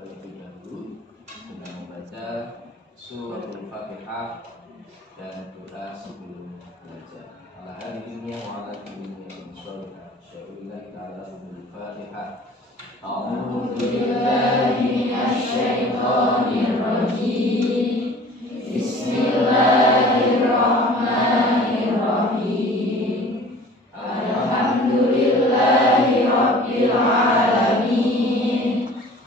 terlebih dahulu dengan membaca suratul Fatihah dan doa sebelum belajar. Ala hadhihi wa ala dinihi insyaallah. Syaulillahi ta'ala bil Fatihah. A'udzu billahi minasy syaithanir rajim. Bismillahirrahmanirrahim. Alhamdulillahi rabbil alamin.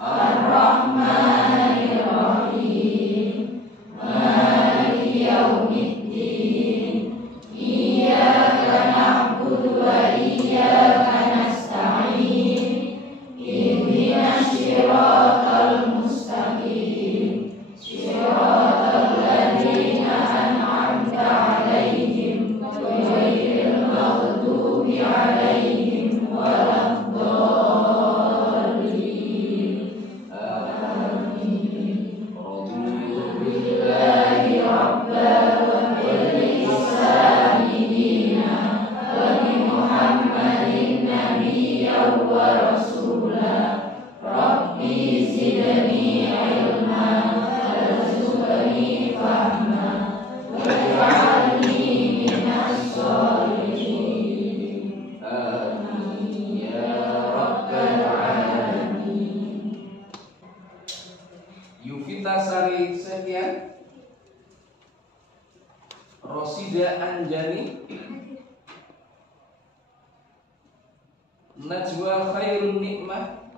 Ar-Rahmanir Rahim. Maliki yaumiddin. Iyyaka na'budu wa iyyaka nasta'in. Ihdinas siratal mustaqim. Siratal ladzina an'amta 'alaihim ghairil maghdubi 'alaihim waladdallin. Amin. Raditu billahi rabban wa bil islami dinan wa bi Muhammadin nabiyyan wa rasulah. Rabbi zidni ilman warzuqni fahma waj'alni minas sholihin. Amin ya rabbal alamin. Yuvita Sari sekian, Rosida Anjani, Najwa Khairun Nikmah,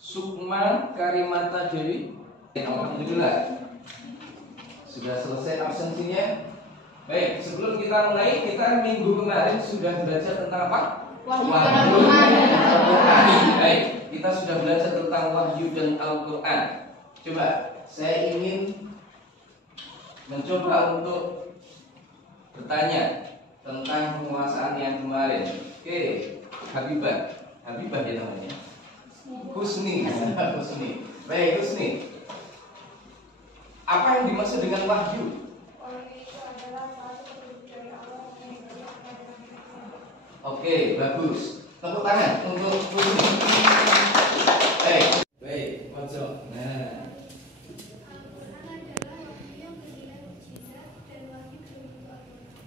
Sukma Karimata Dewi. Alhamdulillah sudah selesai absensinya. Baik, sebelum kita mulai, kita minggu kemarin sudah belajar tentang apa? Wahyu dan Al-Quran. Baik, kita sudah belajar tentang wahyu dan Al-Quran. Coba, saya ingin mencoba untuk bertanya tentang penguasaan yang kemarin. Oke, Habibah dia namanya. Husni. Husni. Baik, Husni. Apa yang dimaksud dengan wahyu? Oke, bagus. Tepuk tangan untuk Husni. Baik, pojok. Nah.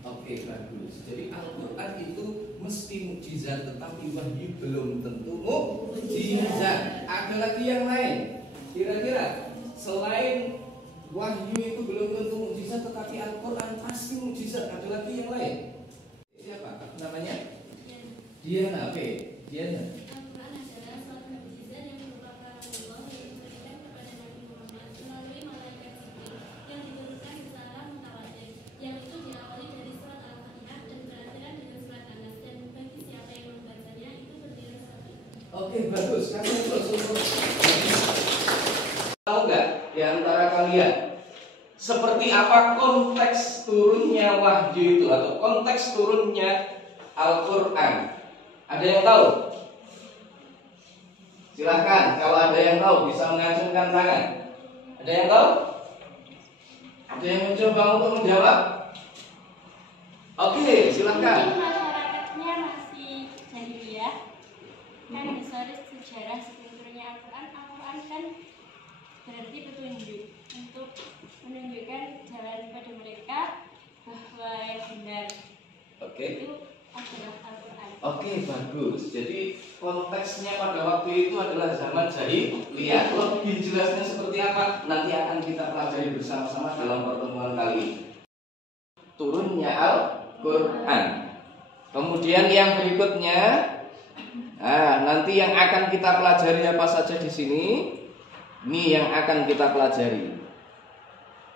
Oke, bagus. Jadi Al-Quran itu mesti mukjizat, tetapi wahyu belum tentu mukjizat. Ada lagi yang lain. Kira-kira selain wahyu itu belum tentu mukjizat, tetapi Al-Quran pasti mukjizat. Ada lagi yang lain. Siapa namanya? Diana. Oke, Diana. Al-Quran adalah suatu mukjizat yang berupa kalam Allah yang diberikan kepada Nabi Muhammad melalui malaikat Jibril yang diturunkan secara mutawatir, yang itu diawali dari surat Al-Fatihah dan berakhiran dengan surat An-Nas, dan bagi siapa yang membacanya itu bernilai 1. Oke, bagus. Kasih tahu nggak di antara kalian seperti apa konteks turunnya wahyu itu atau konteks turunnya Al-Quran? Ada yang tahu? Silahkan, kalau ada yang tahu bisa mengacungkan tangan. Ada yang tahu? Ada yang mencoba untuk menjawab? Oke, silahkan. Mungkin masyarakatnya masih jahiliyah, kan historis sejarah sebelum turunnya Al-Quran kan berarti petunjuk untuk menunjukkan jalan pada mereka bahwa yang benar Oke. itu adalah Al-Quran. Oke, bagus. Jadi konteksnya pada waktu itu adalah zaman jahiliyah. Lebih jelasnya seperti apa nanti akan kita pelajari bersama-sama dalam pertemuan kali ini. Turunnya Al-Quran. Kemudian yang berikutnya, nanti yang akan kita pelajari apa saja di sini? Ini yang akan kita pelajari.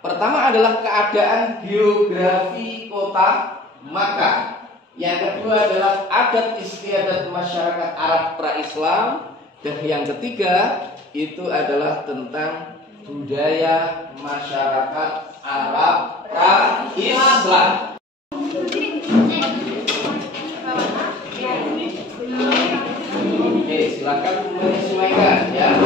Pertama adalah keadaan geografi kota Makkah. Yang kedua adalah adat istiadat masyarakat Arab pra-Islam. Dan yang ketiga itu adalah tentang budaya masyarakat Arab pra-Islam. Oke, silakan menyesuaikan ya.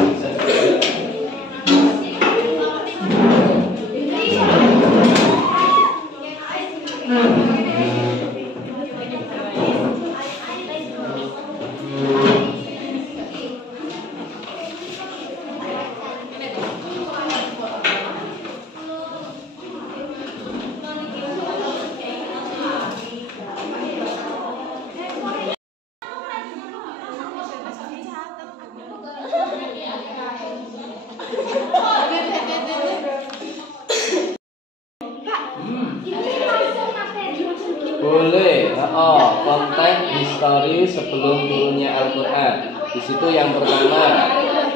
boleh. Oh, konteks histori sebelum turunnya Al-Quran. Di situ yang pertama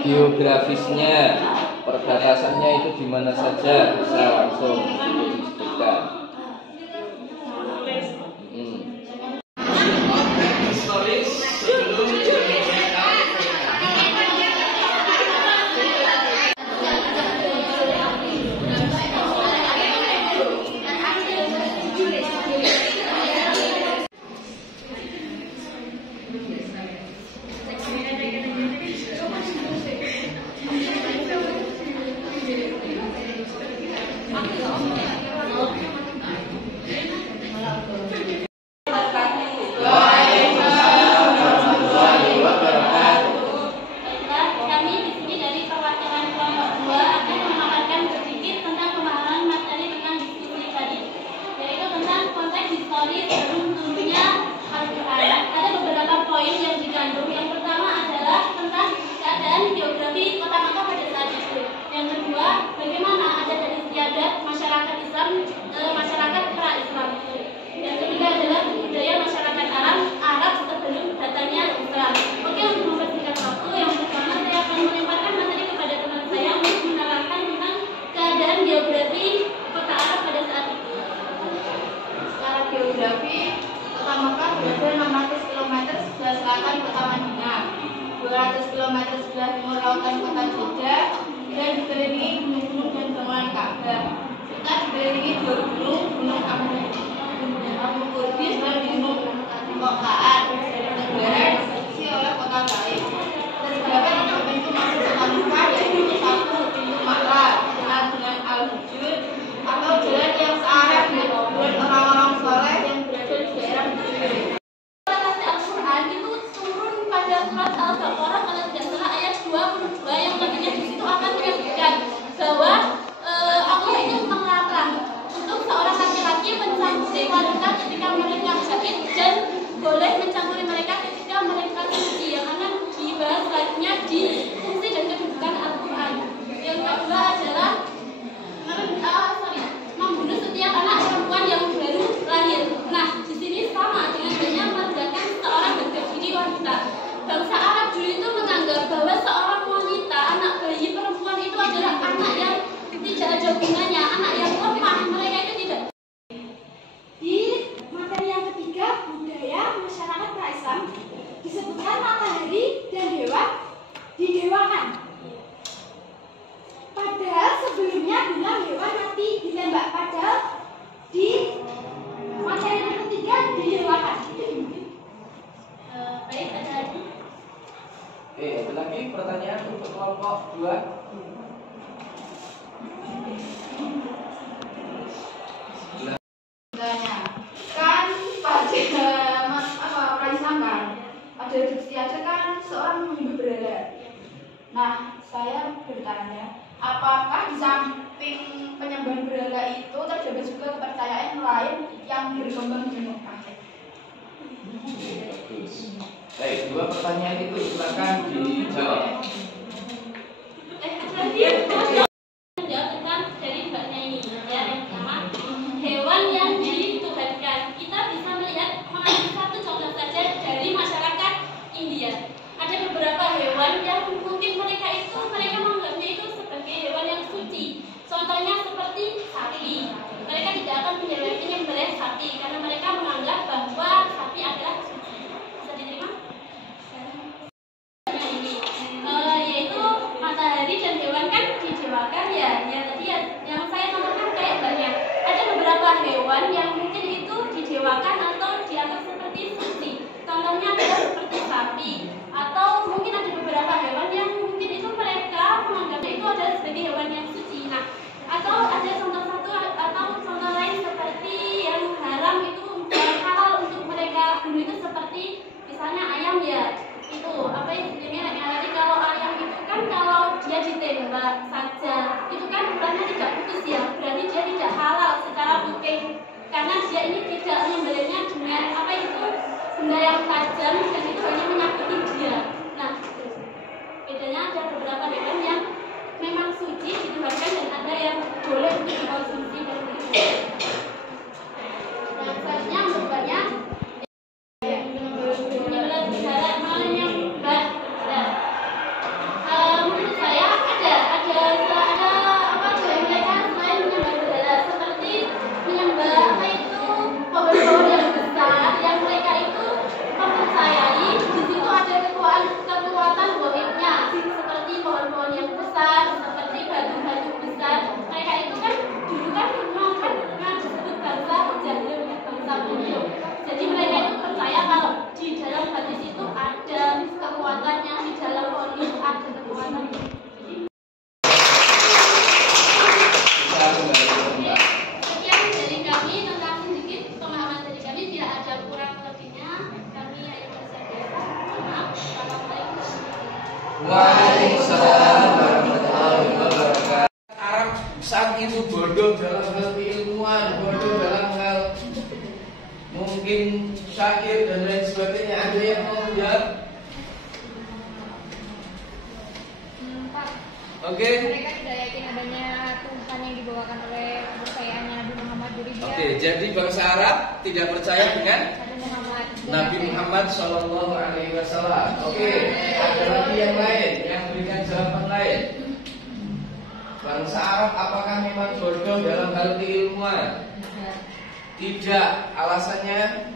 geografisnya, perbatasannya itu di mana saja, bisa langsung itu disebutkan. Historis sebelum turunnya Oh Waalaikumsalam warahmatullahi wabarakatuh. Arab saat itu bodoh dalam hal keilmuan, bodoh dalam hal mungkin syair dan lain sebagainya. Ada yang mau menjawab? Pak, Oke. mereka tidak yakin adanya Tuhan yang dibawakan oleh kepercayaannya Nabi Muhammad. Jadi dia Oke, jadi bangsa Arab tidak percaya dengan Nabi Nabi Muhammad Shallallahu Alaihi Wasallam. Oke, ada lagi yang lain yang berikan jawaban lain. Bangsa Arab apakah memang bodoh dalam hal keilmuan? Tidak. Alasannya?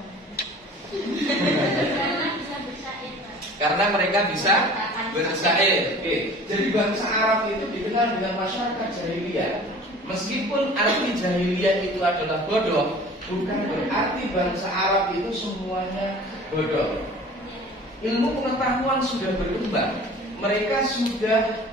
Karena mereka bisa bersyair. Oke, jadi bangsa Arab itu dikenal dengan masyarakat jahiliyah. Meskipun arti jahiliyah itu adalah bodoh, bukan berarti bangsa Arab itu semuanya bodoh. Ilmu pengetahuan sudah berkembang. Mereka sudah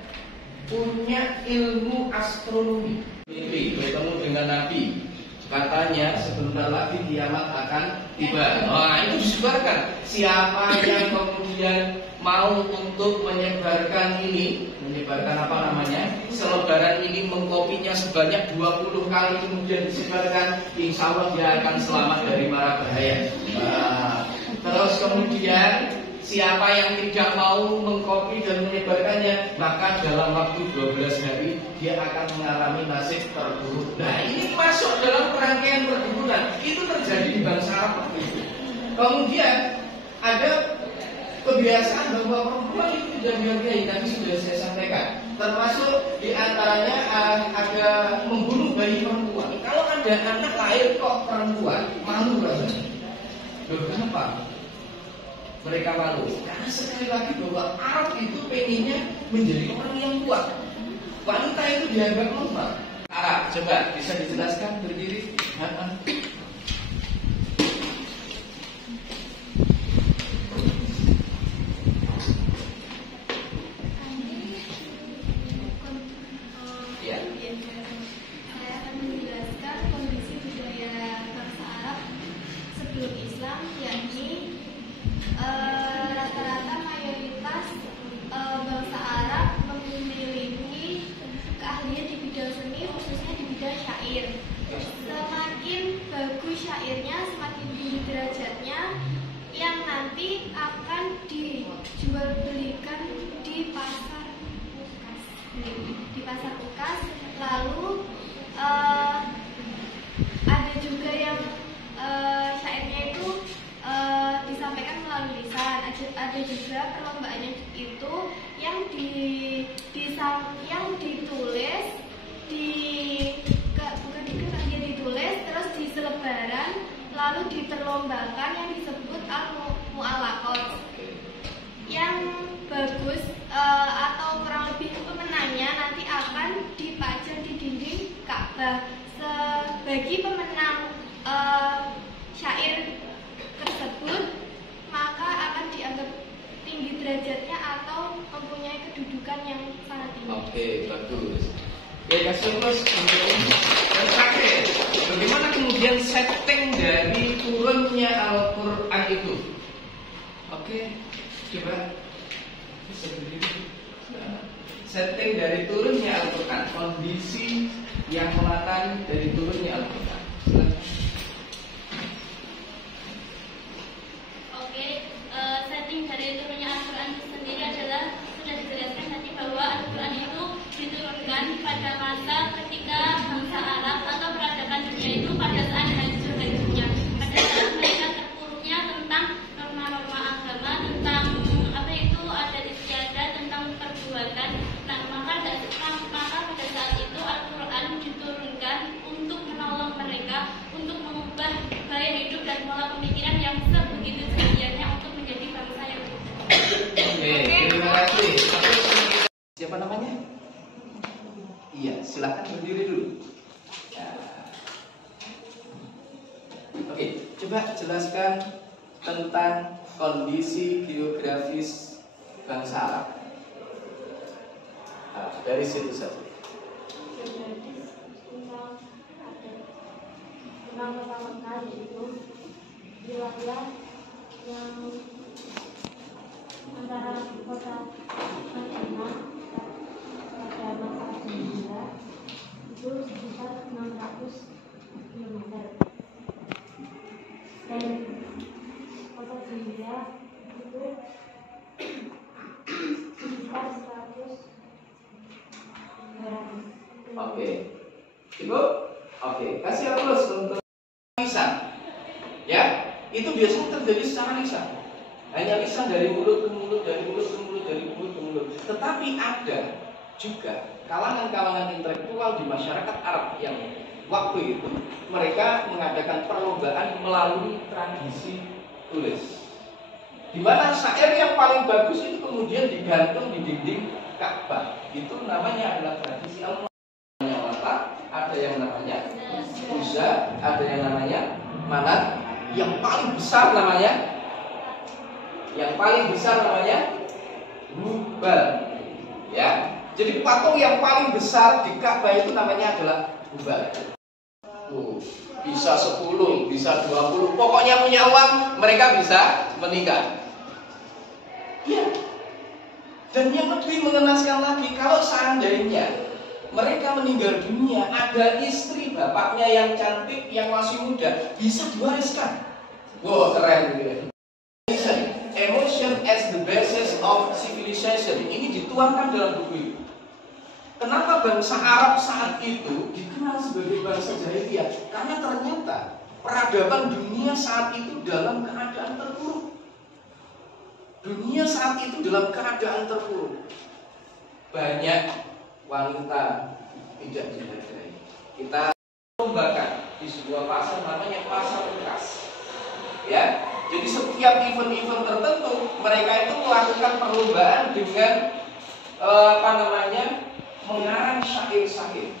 punya ilmu astronomi. Bertemu dengan Nabi, katanya sebentar lagi kiamat akan tiba. Nah, itu disebarkan. Siapa yang kemudian mau untuk menyebarkan ini, menyebarkan apa namanya, selebaran ini, mengkopinya sebanyak 20 kali kemudian disebarkan, insya Allah dia akan selamat dari mara bahaya. Nah, terus kemudian siapa yang tidak mau mengkopi dan menyebarkannya, maka dalam waktu 12 hari dia akan mengalami nasib terburuk. Nah, ini masuk dalam rangkaian perburukan. Itu terjadi di bangsa Arab waktu itu. Kemudian ada kebiasaan bahwa perempuan itu tidak dihargai, tadi sudah saya sampaikan. Termasuk diantaranya ada membunuh bayi perempuan. Kalau ada anak lahir kok perempuan, malu rasanya. Loh, kenapa? Mereka malu karena sekali lagi bahwa Arab itu pengennya menjadi orang yang kuat. Wanita itu dianggap lemah. Arab, coba bisa dijelaskan berdiri? Saya akan menjelaskan kondisi budaya bangsa Arab sebelum Islam, yakni rata-rata mayoritas bangsa Arab memiliki keahlian di bidang seni, khususnya di bidang syair. Semakin bagus syairnya, semakin tinggi derajatnya, yang nanti akan dijual belikan di pasar bekas. Lalu ada juga yang syairnya itu disampaikan melalui lisan. Ada juga perlombaannya itu yang ditulis ditulis terus di selebaran lalu diperlombakan yang disebut al-mu'allaqat. Yang bagus atau kurang lebih pemenangnya nanti akan dipajang di dinding Ka'bah. Bagi pemenang syair tersebut maka akan dianggap tinggi derajatnya atau mempunyai kedudukan yang sangat tinggi. Oke, bagus. Ya, kasih terus dan terakhir, bagaimana kemudian setting dari turunnya Al-Quran itu? Oke, coba bisa berdiri. Setting dari turunnya Al-Quran, kondisi yang melatar dari turunnya Al-Quran. Setting dari turunnya Al-Quran itu sendiri adalah sudah dijelaskan tadi bahwa Al-Quran itu diturunkan pada masa ketika bangsa Arab atau peradaban dunia itu pada saat hancur-hancurnya, pada saat mereka terpuruknya tentang norma-norma agama, tentang apa itu adat istiadat, tentang perbuatan. Nah, maka pada saat itu Al-Quran diturunkan untuk menolong mereka, untuk mengubah gaya hidup dan pola pemikiran yang sebegitu jadinya untuk menjadi bangsa yang Oke, terima kasih. Siapa namanya? Iya, silakan berdiri dulu. Ya. Oke, coba jelaskan tentang kondisi geografis bangsa Arab. Nah, dari situ saja. pertama kali itu wilayah yang antara kota Madinah pada masa jahiliyah itu sekitar 600 km. Dan kota jahiliyah itu sekitar 100 Oke, Ibu. Oke, kasih aplaus untuk lisan. Ya, itu biasanya terjadi secara lisan. Hanya lisan dari mulut ke mulut, dari mulut ke mulut, dari mulut ke mulut. Tetapi ada juga kalangan-kalangan intelektual di masyarakat Arab yang waktu itu mereka mengadakan perlombaan melalui tradisi tulis, di mana syair yang paling bagus itu kemudian digantung di dinding Ka'bah. Itu namanya adalah tradisi al-Mu'allaqah. Ada yang namanya Uzza, ada yang namanya Manat. Yang paling besar namanya Hubal. Ya, jadi patung yang paling besar di Ka'bah itu namanya adalah Hubal. Bisa 10, bisa 20. Pokoknya punya uang, mereka bisa menikah. Ya. Dan yang lebih mengenaskan lagi, kalau seandainya mereka meninggal dunia, ada istri bapaknya yang cantik, yang masih muda, bisa diwariskan. Wow, keren gitu ya. Emotion as the basis of civilization. Ini dituangkan dalam buku ini. Kenapa bangsa Arab saat itu dikenal sebagai bangsa jahiliyah? Karena ternyata peradaban dunia saat itu dalam keadaan terpuruk. Banyak wanita tidak dihargai. Kita lombakan di sebuah pasar namanya pasar bekas. Ya, jadi setiap event-event tertentu mereka itu melakukan perlombaan dengan mengarang syair-syair.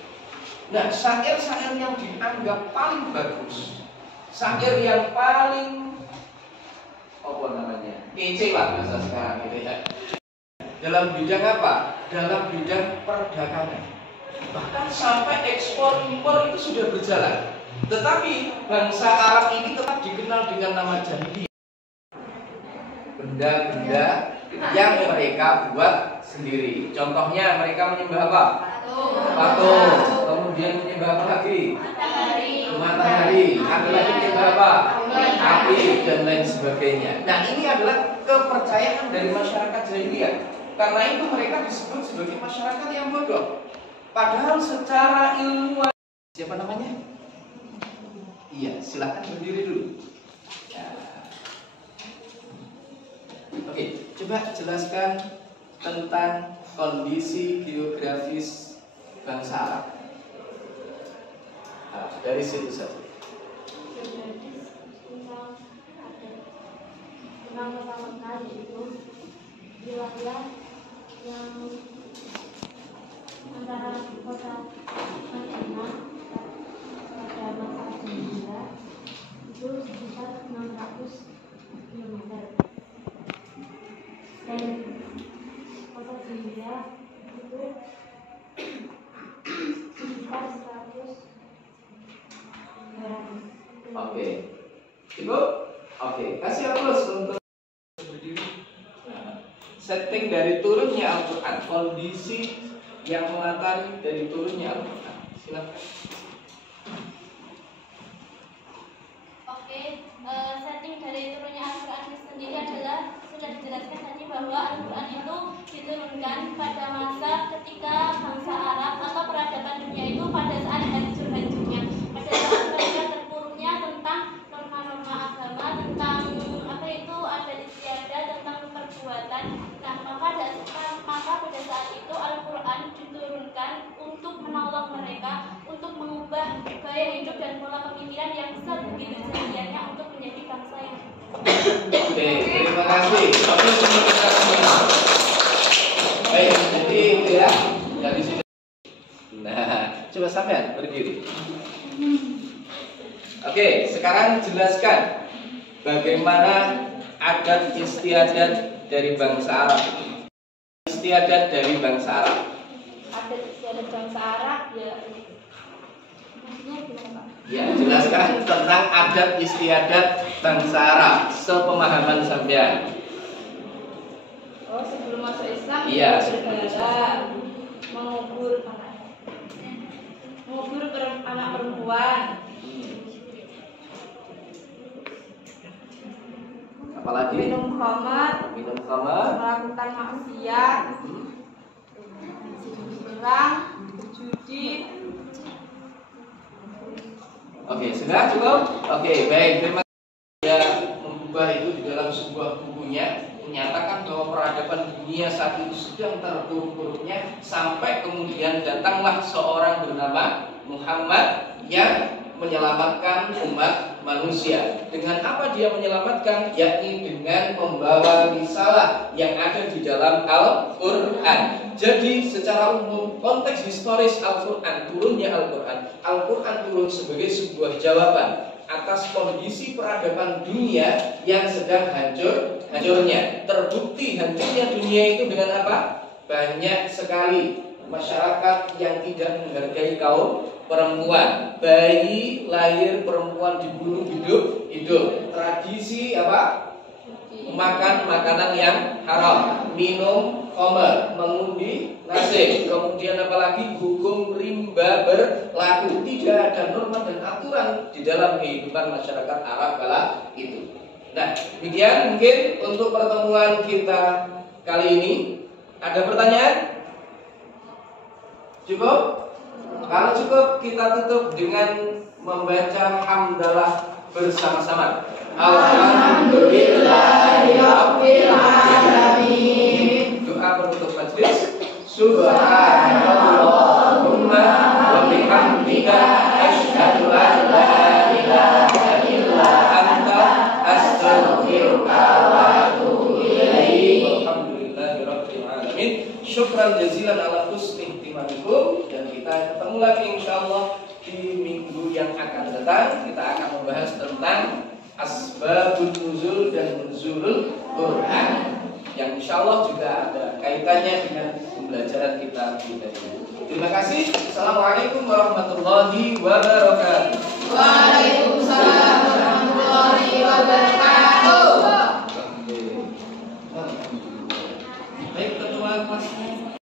Nah, syair-syair yang dianggap paling bagus, syair yang paling kece lah bahasa sekarang gitu ya. Dalam bidang apa? Dalam bidang perdagangan. Bahkan sampai ekspor impor itu sudah berjalan. Tetapi bangsa Arab ini tetap dikenal dengan nama jahiliyah. Benda-benda yang mereka buat sendiri. Contohnya mereka menyembah apa? Patung. Kemudian menyembah apa lagi? Matahari. Ada lagi menyembah apa? Api dan lain sebagainya. Nah, ini adalah kepercayaan dari masyarakat jahiliyah. Karena itu mereka disebut sebagai masyarakat yang bodoh. Padahal secara ilmuwan, siapa namanya? Iya, silakan berdiri dulu. Oke, coba jelaskan tentang kondisi geografis bangsa Arab. Dari situ saja. Pertama kali itu wilayah yang antara kota Madinah pada masa jahiliyah itu sekitar 600 km. Dan kota jahiliyah itu sekitar 100 km. Oke, Ibu. Oke, kasih aplaus untuk berdiri. Setting dari turunnya Al-Quran, kondisi yang mengatasi dari turunnya Al-Quran. Silakan. Oke, setting dari turunnya Al-Quran sendiri adalah sudah dijelaskan tadi bahwa Al-Quran itu diturunkan pada masa ketika bangsa Arab atau peradaban dunia itu pada saat hancur-hancurnya, pada saat mereka terpuruknya tentang norma-norma agama, tentang apa itu adat istiadat, tentang perbuatan. Nah, maka pada saat itu Al-Quran diturunkan untuk menolong mereka, untuk mengubah gaya hidup dan pola pemikiran yang sebegitu jahiliyahnya untuk menjadi bangsa yang Oke, terima kasih. Baik, jadi itu ya dari sini. Nah, coba sampean berdiri. Oke, sekarang jelaskan bagaimana adat istiadat dari bangsa Arab. Istiadat dari bangsa Arab. adat istiadat bangsa Arab ya. Ya, jelaskan tentang adat istiadat bangsa Arab sepemahaman sampean. Oh, sebelum masuk Islam Iya, bergala, mengubur anak perempuan, Apalagi? minum khamar, melakukan maksiat, berperang, berjudi. Oke, sudah cukup? Oke, baik. Terima kasih. Dia mengubah itu di dalam sebuah bukunya, menyatakan bahwa peradaban dunia saat itu sedang terpuruk-puruknya, sampai kemudian datanglah seorang bernama Muhammad yang menyelamatkan umat manusia. Dengan apa dia menyelamatkan? Yakni dengan membawa risalah yang ada di dalam Al-Quran. Jadi secara umum konteks historis Al-Quran, turunnya Al-Quran turun sebagai sebuah jawaban atas kondisi peradaban dunia yang sedang hancurnya. Terbukti hancurnya dunia itu dengan apa? Banyak sekali masyarakat yang tidak menghargai kaum perempuan, bayi lahir perempuan dibunuh hidup, tradisi apa? Makan makanan yang haram, minum khamar, mengundi nasib, kemudian apalagi hukum rimba berlaku. Tidak ada norma dan aturan di dalam kehidupan masyarakat Arab kala itu. Nah, demikian mungkin untuk pertemuan kita kali ini. Ada pertanyaan? Cukup? Kalau cukup, kita tutup dengan membaca hamdalah bersama-sama. Alhamdulillahirabbil alamin. Doa penutup majelis. Subhanallahumma wa bihamdika asyhadu an la ilaha illa anta astaghfiruka wa atubu ilaik. Alhamdulillahirabbil alamin. Syukran jazilan ala husni ihtimamikum, dan kita ketemu lagi insyaallah di minggu yang akan datang. Kita akan membahas tentang asbabun nuzul dan nuzulul Quran, yang insyaallah juga ada kaitannya dengan pembelajaran kita di sini. Terima kasih. Assalamualaikum warahmatullahi wabarakatuh. Waalaikumsalam warahmatullahi wabarakatuh. Baik, ketua kelasnya.